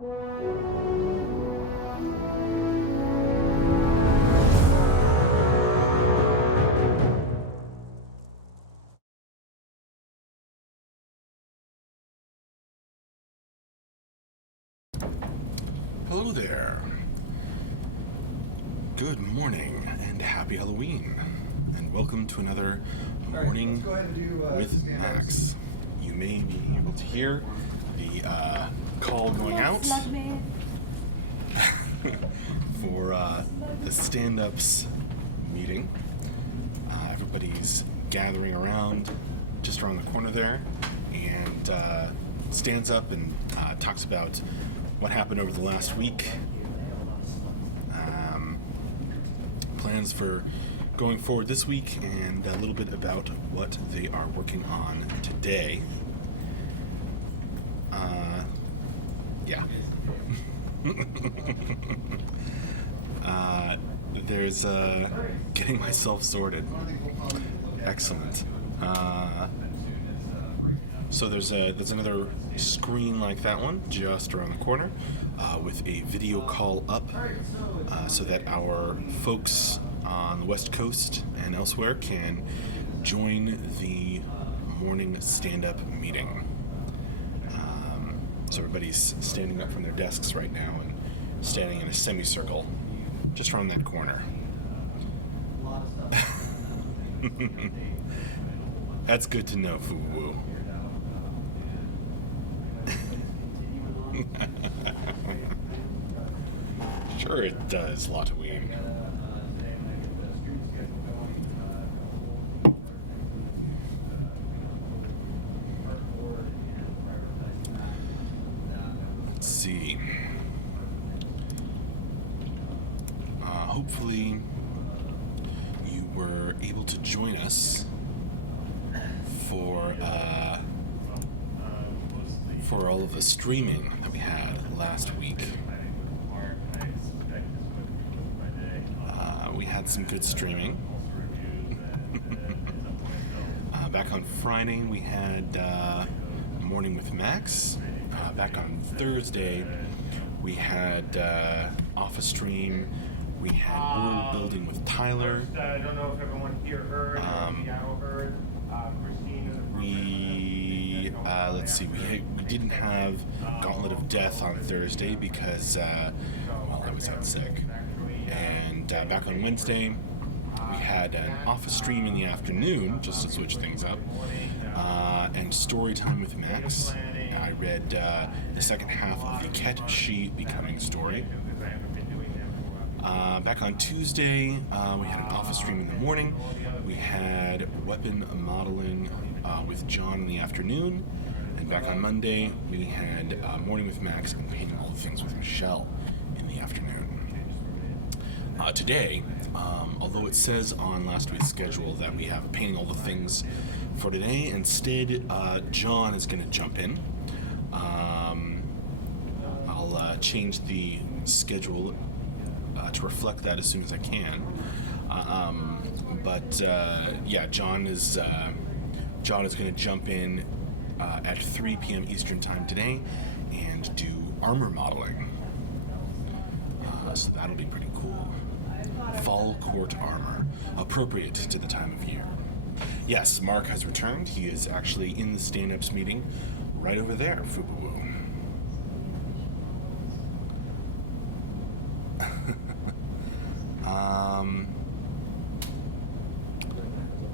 Hello there. Good morning and happy Halloween. And welcome to another Morning with Max. You may be able to hear the call going out for the stand-ups meeting. Everybody's gathering around just around the corner there and stands up and talks about what happened over the last week, plans for going forward this week, and a little bit about what they are working on today. Yeah. There's getting myself sorted. Excellent. So there's another screen like that one just around the corner with a video call up so that our folks on the West Coast and elsewhere can join the morning stand-up meeting. So everybody's standing up from their desks right now and standing in a semicircle just around that corner. That's good to know, Foo-Woo. Sure it does, Lataween. Let's see. Hopefully you were able to join us for all of the streaming that we had last week. We had some good streaming. Back on Friday, we had Morning with Max. Back on Thursday, we had Office Stream. We had World Building with Tyler. I don't know if everyone here heard. Heard. Let's see. We didn't have Gauntlet of Death on Thursday because I was out sick. And back on Wednesday, we had an Office Stream in the afternoon just to switch things up, and Story Time with Max. I read the second half of the Ket She Becoming story. Back on Tuesday, we had an Office Stream in the morning. We had Weapon Modeling with John in the afternoon. And back on Monday, we had Morning with Max and Painting All the Things with Michelle in the afternoon. Today, although it says on last week's schedule that we have Painting All the Things for today, instead John is going to jump in. I'll change the schedule to reflect that as soon as I can. John is going to jump in at 3 p.m. Eastern Time today and do armor modeling. So that'll be pretty cool. Fall court armor, appropriate to the time of year. Yes, Mark has returned. He is actually in the stand-ups meeting right over there, Fubu.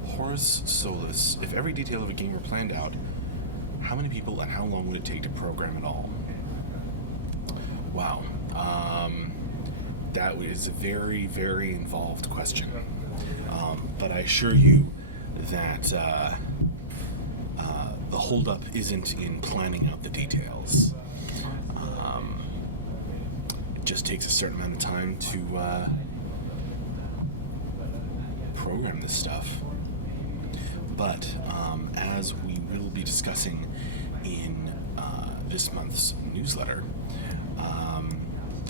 Horus Solus. If every detail of a game were planned out, how many people and how long would it take to program it all? Wow. That is a very, very involved question. But I assure you that the holdup isn't in planning out the details. It just takes a certain amount of time to program this stuff. But as we will be discussing in this month's newsletter,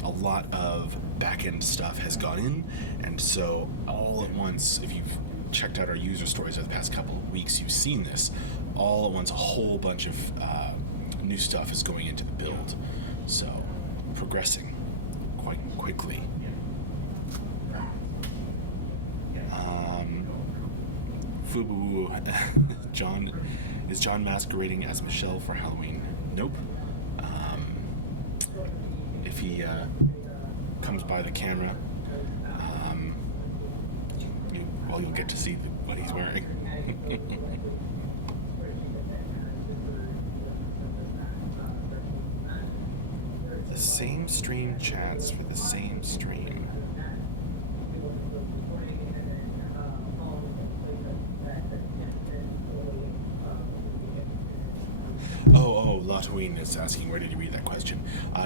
a lot of back-end stuff has gone in, and so all at once, if you've checked out our user stories over the past couple of weeks, you've seen this. All at once, a whole bunch of new stuff is going into the build. So progressing quite quickly. Fubu, is John masquerading as Michelle for Halloween? Nope. If he comes by the camera, you'll get to see what he's wearing. The same stream chats for the same stream. Latween is asking, where did you read that question?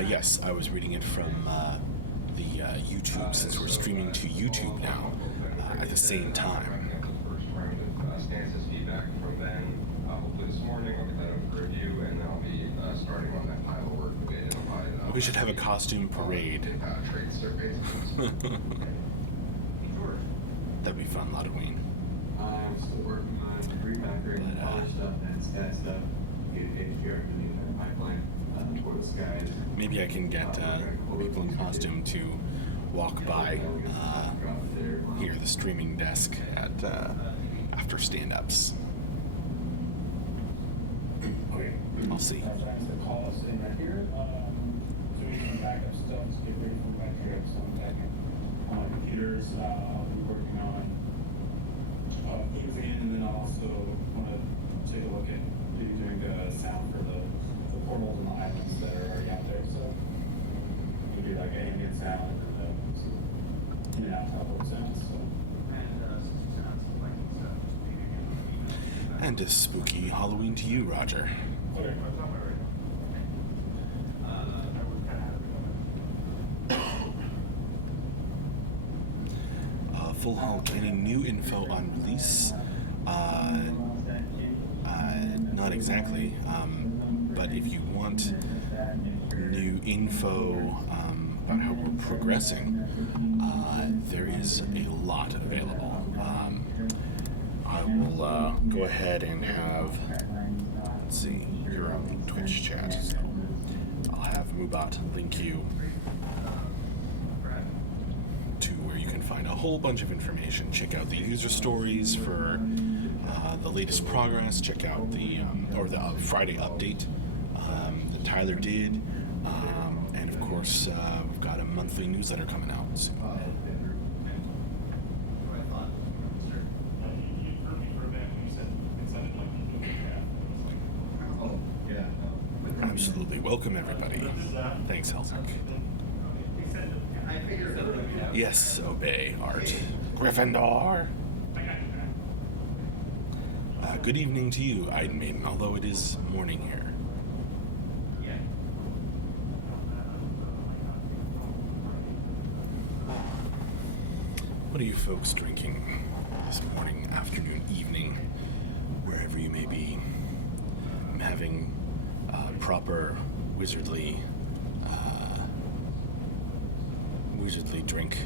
Yes, I was reading it from the YouTube, since we're streaming to YouTube now at the same time. First round of stances feedback from Ben. Hopefully this morning I'll get that over for review, and then I'll be starting on that pile of work that we identified. We should have a costume parade. Trade surveys. That'd be fun, Latween. I'm still working on refactoring the color stuff and stat stuff. Get HDR in the pipeline for the skies. Maybe I can get people in costume to walk by here, the streaming desk at after stand-ups. Okay. I'll see. Our friends that call us in right here. So we can back up stuff, let's get ready for back up some back computers. I'll be working on using, and then I'll also want to take a look at maybe doing the sound for the portals and the islands that are already out there. So it'll be like ambient sound and then in and out teleport sounds. So. And a spooky Halloween to you, Roger. Okay. Full Hulk, any new info on release? Not exactly, but if you want new info about how we're progressing, there is a lot available. I will go ahead and have, let's see, you're on Twitch chat, so I'll have Mubat link you to where you can find a whole bunch of information. Check out the user stories for the latest progress. Check out the Friday update that Tyler did, and of course we've got a monthly newsletter coming out soon. Absolutely. Welcome, everybody. Thanks, Helsick. Yes, obey, Art. Gryffindor! Good evening to you, Iden Maiden, although it is morning here. What are you folks drinking this morning, afternoon, evening, wherever you may be? I'm having proper wizardly drink.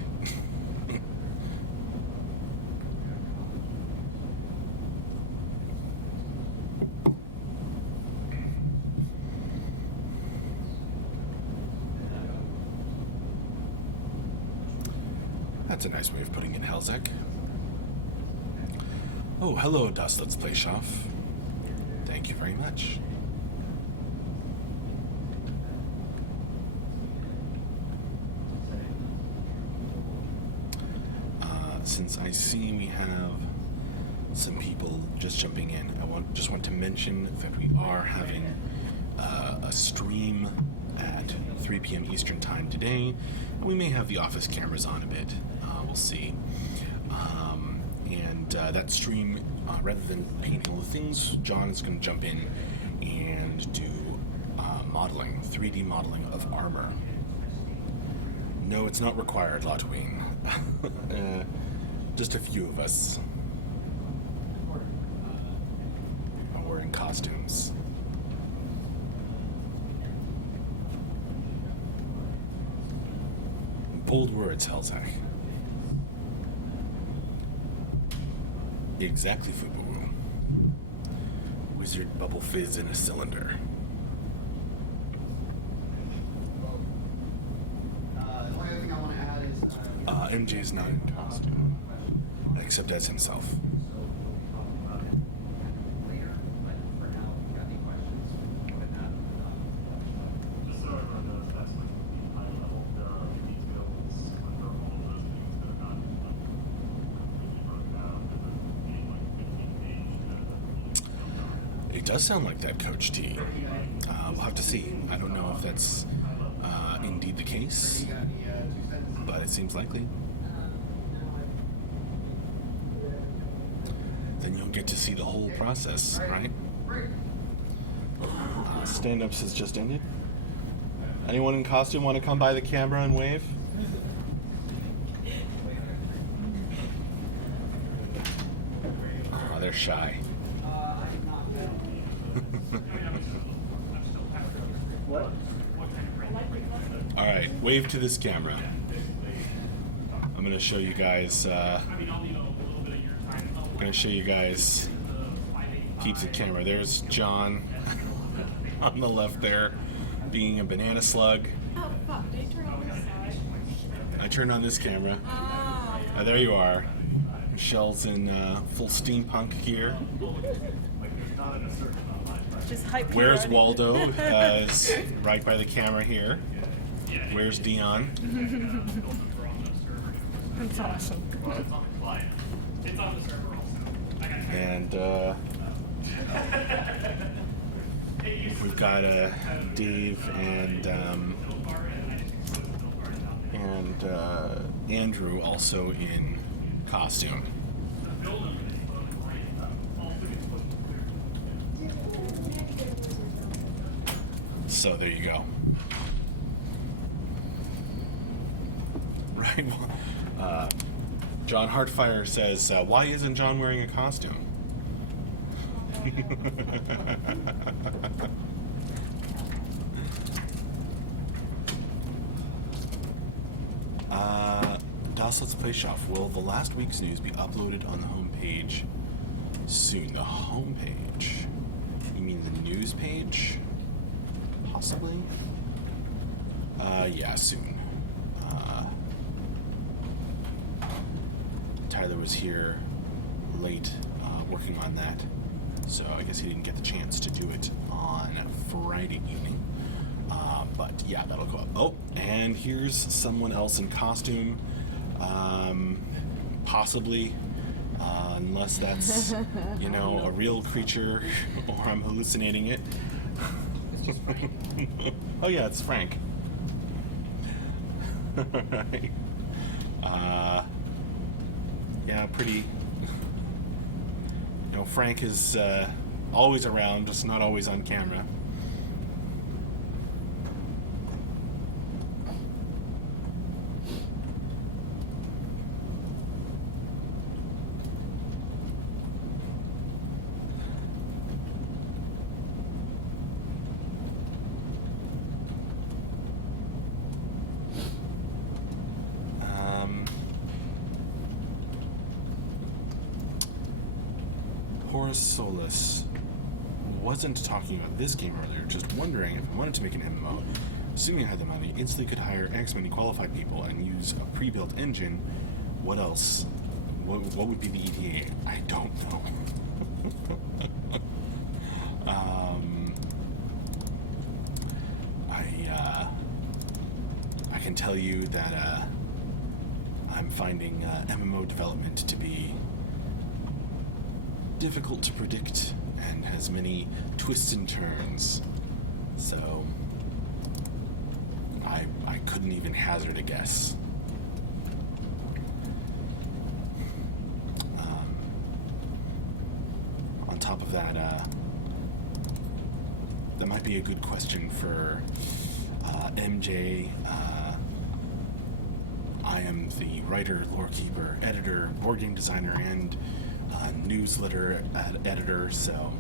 That's a nice way of putting it, Helzek. Oh, hello, Das Let's Play Schaff. Thank you very much. Since I see we have some people just jumping in, I just want to mention that we are having a stream at 3 p.m. Eastern Time today. We may have the office cameras on a bit. We'll see. And that stream, rather than painting all the things, John is going to jump in and do modeling, 3D modeling of armor. No, it's not required, Latween. Just a few of us are wearing costumes. Bold words, Helzak. Exactly, Fubu. Wizard bubble fizz in a cylinder. MJ's not in costume, except as himself. Just so everyone knows, that's going to be high level. There are details under all of those things that are not completely broken out. And then being like 15 page. It does sound like that, Coach T. We'll have to see. I don't know if that's indeed the case, but it seems likely. Then you'll get to see the whole process, right? Stand-ups has just ended. Anyone in costume want to come by the camera and wave? Oh, they're shy. All right, wave to this camera. I'm gonna show you guys. I'm gonna show you guys. Keeps the camera. There's John on the left there, being a banana slug. Oh fuck! Did I turn on this side? I turned on this camera. There you are. Michelle's in full steampunk gear. Just hype. Where's Waldo? Is right by the camera here. Where's Dion? That's awesome. And we've got Dave and Andrew also in costume. So there you go. Right. John Heartfire says, "Why isn't John wearing a costume?" Das Let's Play Shuff. Will the last week's news be uploaded on the homepage soon? The homepage? You mean the news page? Possibly? Yeah, soon. Tyler was here late working on that, so I guess he didn't get the chance to do it on Friday evening. But yeah, that'll go up. Oh, and here's someone else in costume. Possibly, unless that's, you know, a real creature or I'm hallucinating it. It's just Frank. Oh yeah, it's Frank. Right. Yeah, pretty. You know, Frank is always around, just not always on camera. Horus Solus wasn't talking about this game earlier, just wondering if I wanted to make an MMO, assuming I had the money, instantly could hire X many qualified people and use a pre-built engine. What else? What would be the ETA? I don't know. I can tell you that I'm finding MMO development to be difficult to predict and has many twists and turns. So I couldn't even hazard a guess. On top of that, that might be a good question for MJ. I am the writer, lore keeper, editor, board game designer, and newsletter editor, so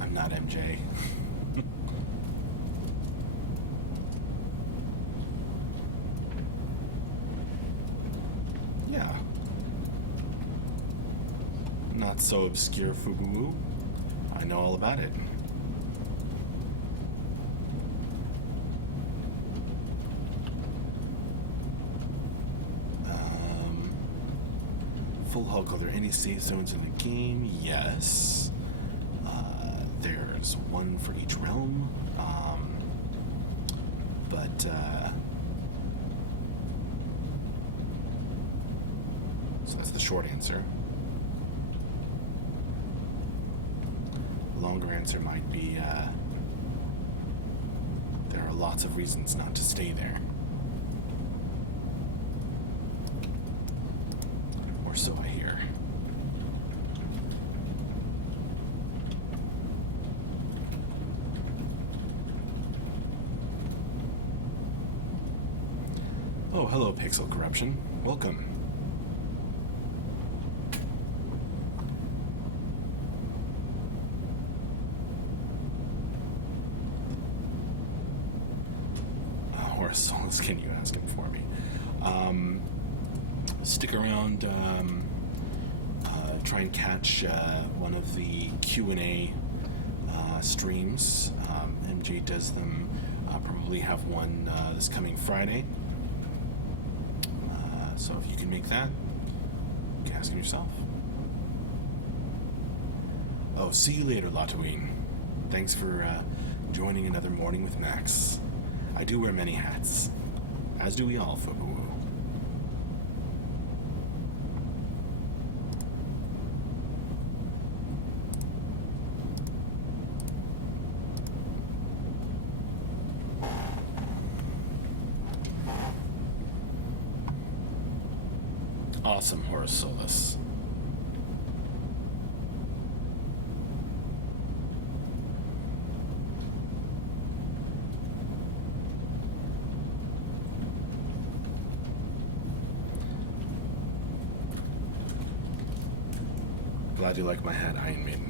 I'm not MJ. Yeah. Not so obscure Fugu. I know all about it. Hulk, are there any safe zones in the game? Yes. There's one for each realm. So that's the short answer. The longer answer might be there are lots of reasons not to stay there. Or so I hear. Oh, hello, Pixel Corruption. Welcome. Horace Solus, can you ask him for me? Stick around, try and catch one of the Q&A streams. MJ does them. Probably have one this coming Friday. So if you can make that, you can ask him yourself. Oh, see you later, Latouine. Thanks for joining another morning with Max. I do wear many hats, as do we all, Fubu. Awesome, Horace Solus. Glad you like my hat, Iron Maiden.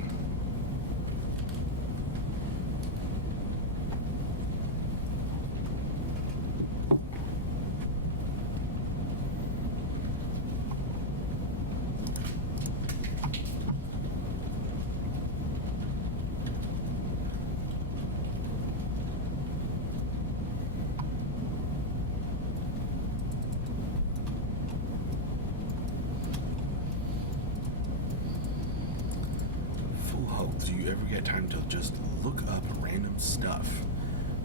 Do you ever get time to just look up random stuff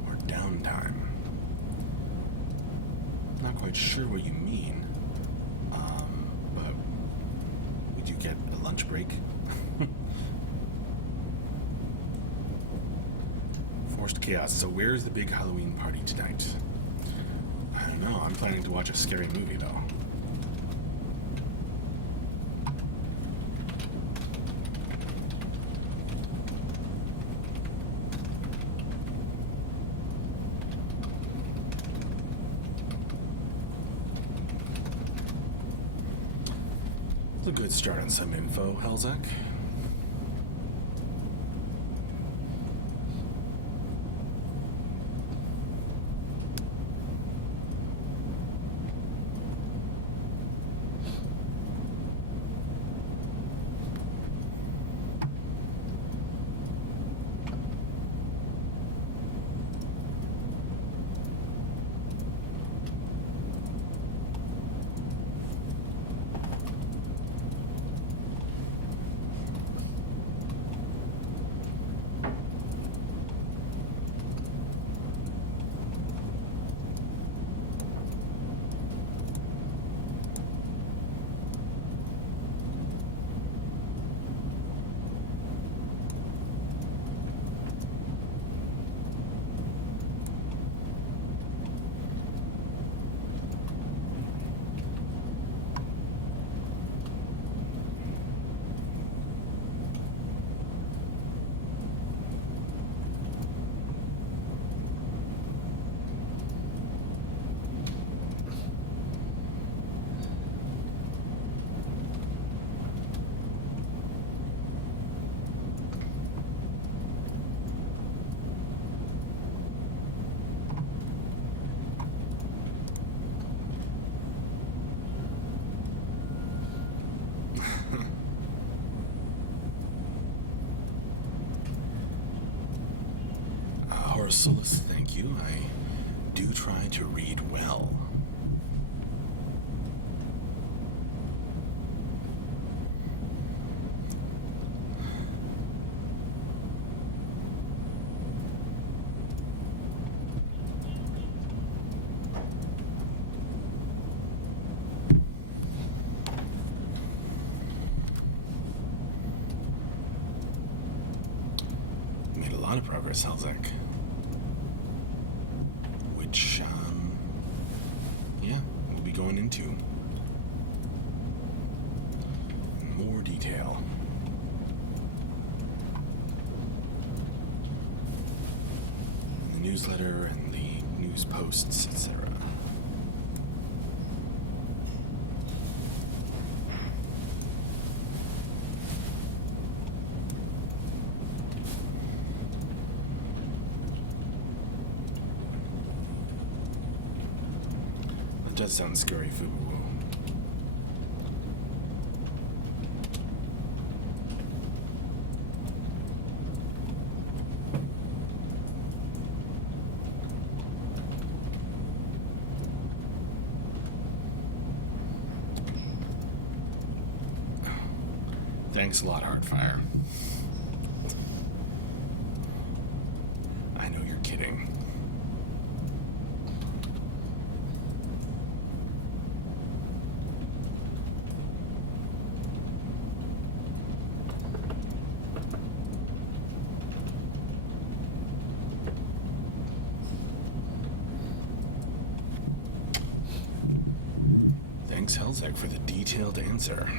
or downtime? Not quite sure what you mean, but would you get a lunch break? Forced Chaos. So where's the big Halloween party tonight? I don't know. I'm planning to watch a scary movie though. A good start on some info, Helzak. Solus, thank you. I do try to read well. lot of progress, Helzek. Which, yeah, we'll be going into in more detail. In the newsletter and the news posts, etc. That does sound scary, Fubu. Thanks a lot, Heartfire. I know you're kidding. Thanks, Helzek, for the detailed answer.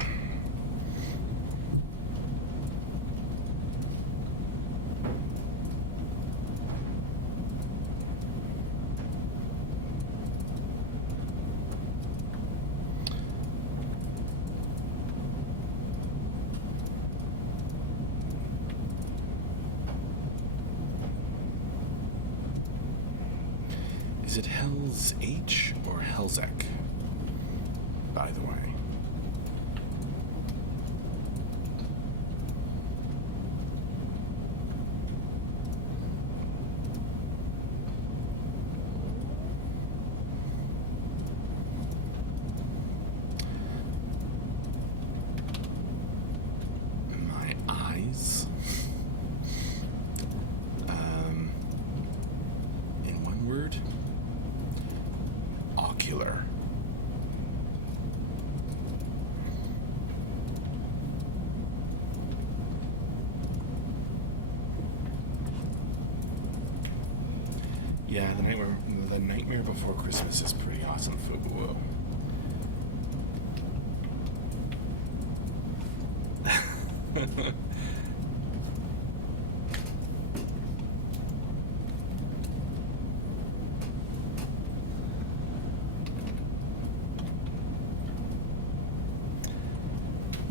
Is it Hell's H or Helzek, by the way? My eyes. In one word, ocular. Yeah, the Nightmare Before Christmas is pretty awesome, Fubu.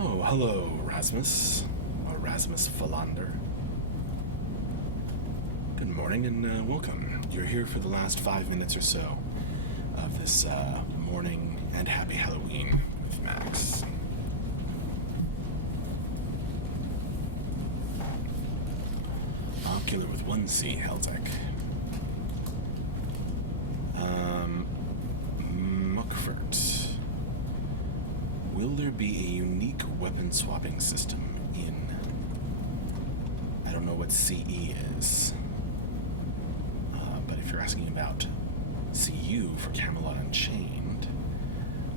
Oh, hello, Rasmus. Or Rasmus Philander. Good morning and welcome. You're here for the last 5 minutes or so of this morning and happy Halloween with Max. Ocular with one C, Helzek. Muckfort. Will there be a unique weapon swapping system in... I don't know what CE is. But if you're asking about CU for Camelot Unchained,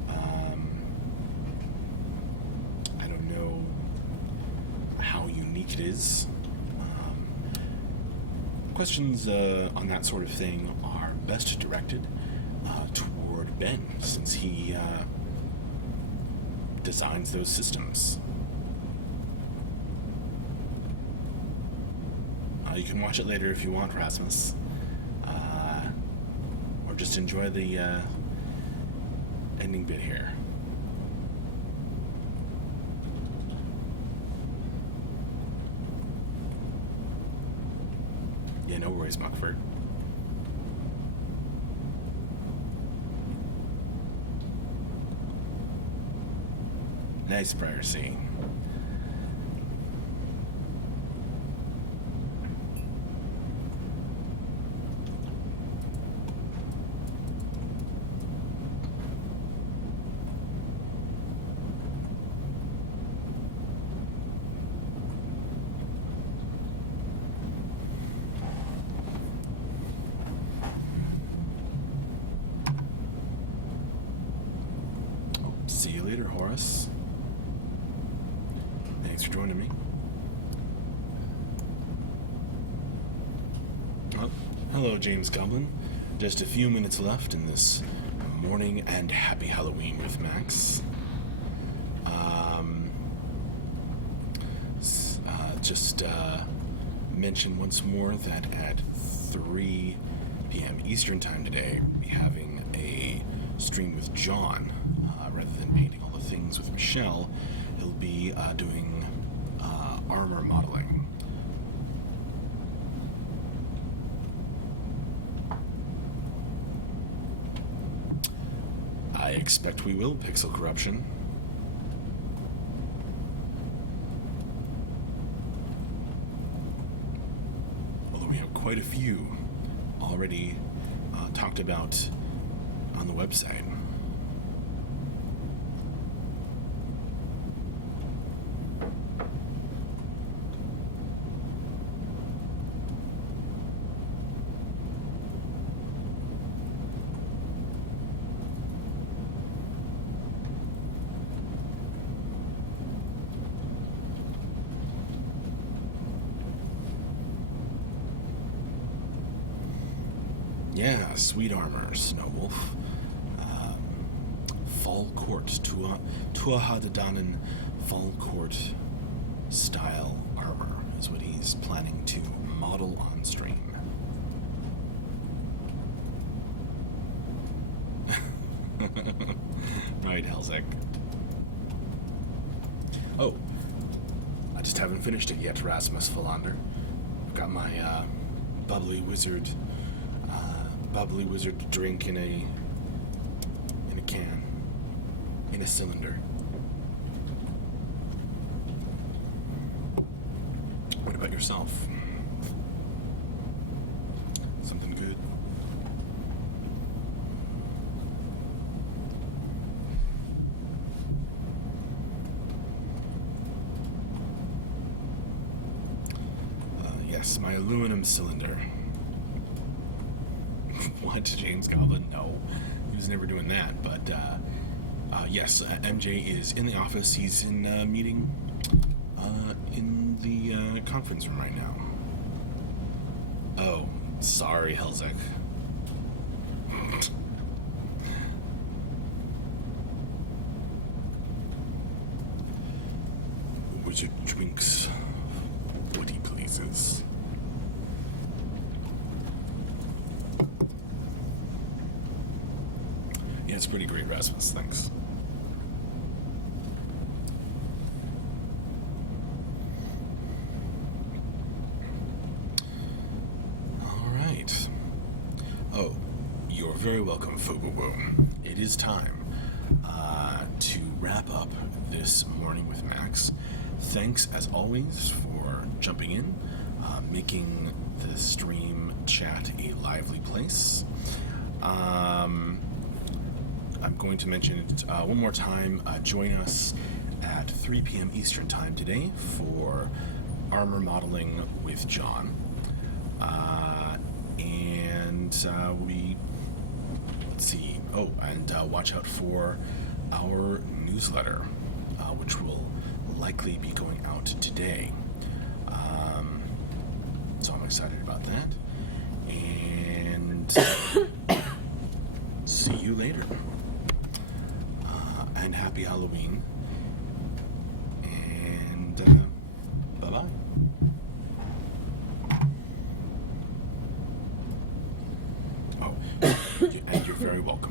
I don't know how unique it is. Questions on that sort of thing are best directed toward Ben, since he designs those systems. You can watch it later if you want, Rasmus. Or just enjoy the ending bit here. Yeah, no worries, Muckford. Nice privacy. See you later, Horace. Thanks for joining me. Hello, James Goblin. Just a few minutes left in this morning, and happy Halloween with Max. Just mention once more that at 3 p.m. Eastern Time today, we'll be having a stream with John. Rather than painting all the things with Michelle, he'll be doing armor modeling. I expect we will, Pixel Corruption. Although we have quite a few already talked about on the website. Yeah, sweet armor, Snow Wolf. Fall Court, Tuahadadanan Fall Court style armor is what he's planning to model on stream. Right, Helzek. Oh, I just haven't finished it yet, Rasmus Philander. I've got my bubbly wizard drink in a can, in a cylinder. What about yourself? Something good? Yes, my aluminum cylinder. What, James Goblin? No, he was never doing that. But yes, MJ is in the office. He's in a meeting in the conference room right now. Oh, sorry, Helzek. Wizard drinks what he pleases. Yeah, it's pretty great, Rasmus. Thanks. All right. Oh, you're very welcome, Fububu. It is time to wrap up this morning with Max. Thanks, as always, for jumping in, making the stream chat a lively place. I'm going to mention it one more time. Join us at 3 p.m. Eastern Time today for armor modeling with John. Let's see. Oh, and watch out for our newsletter, which will likely be going out today. So I'm excited about that. And see you later. And happy Halloween. And bye-bye. Oh, and you're very welcome.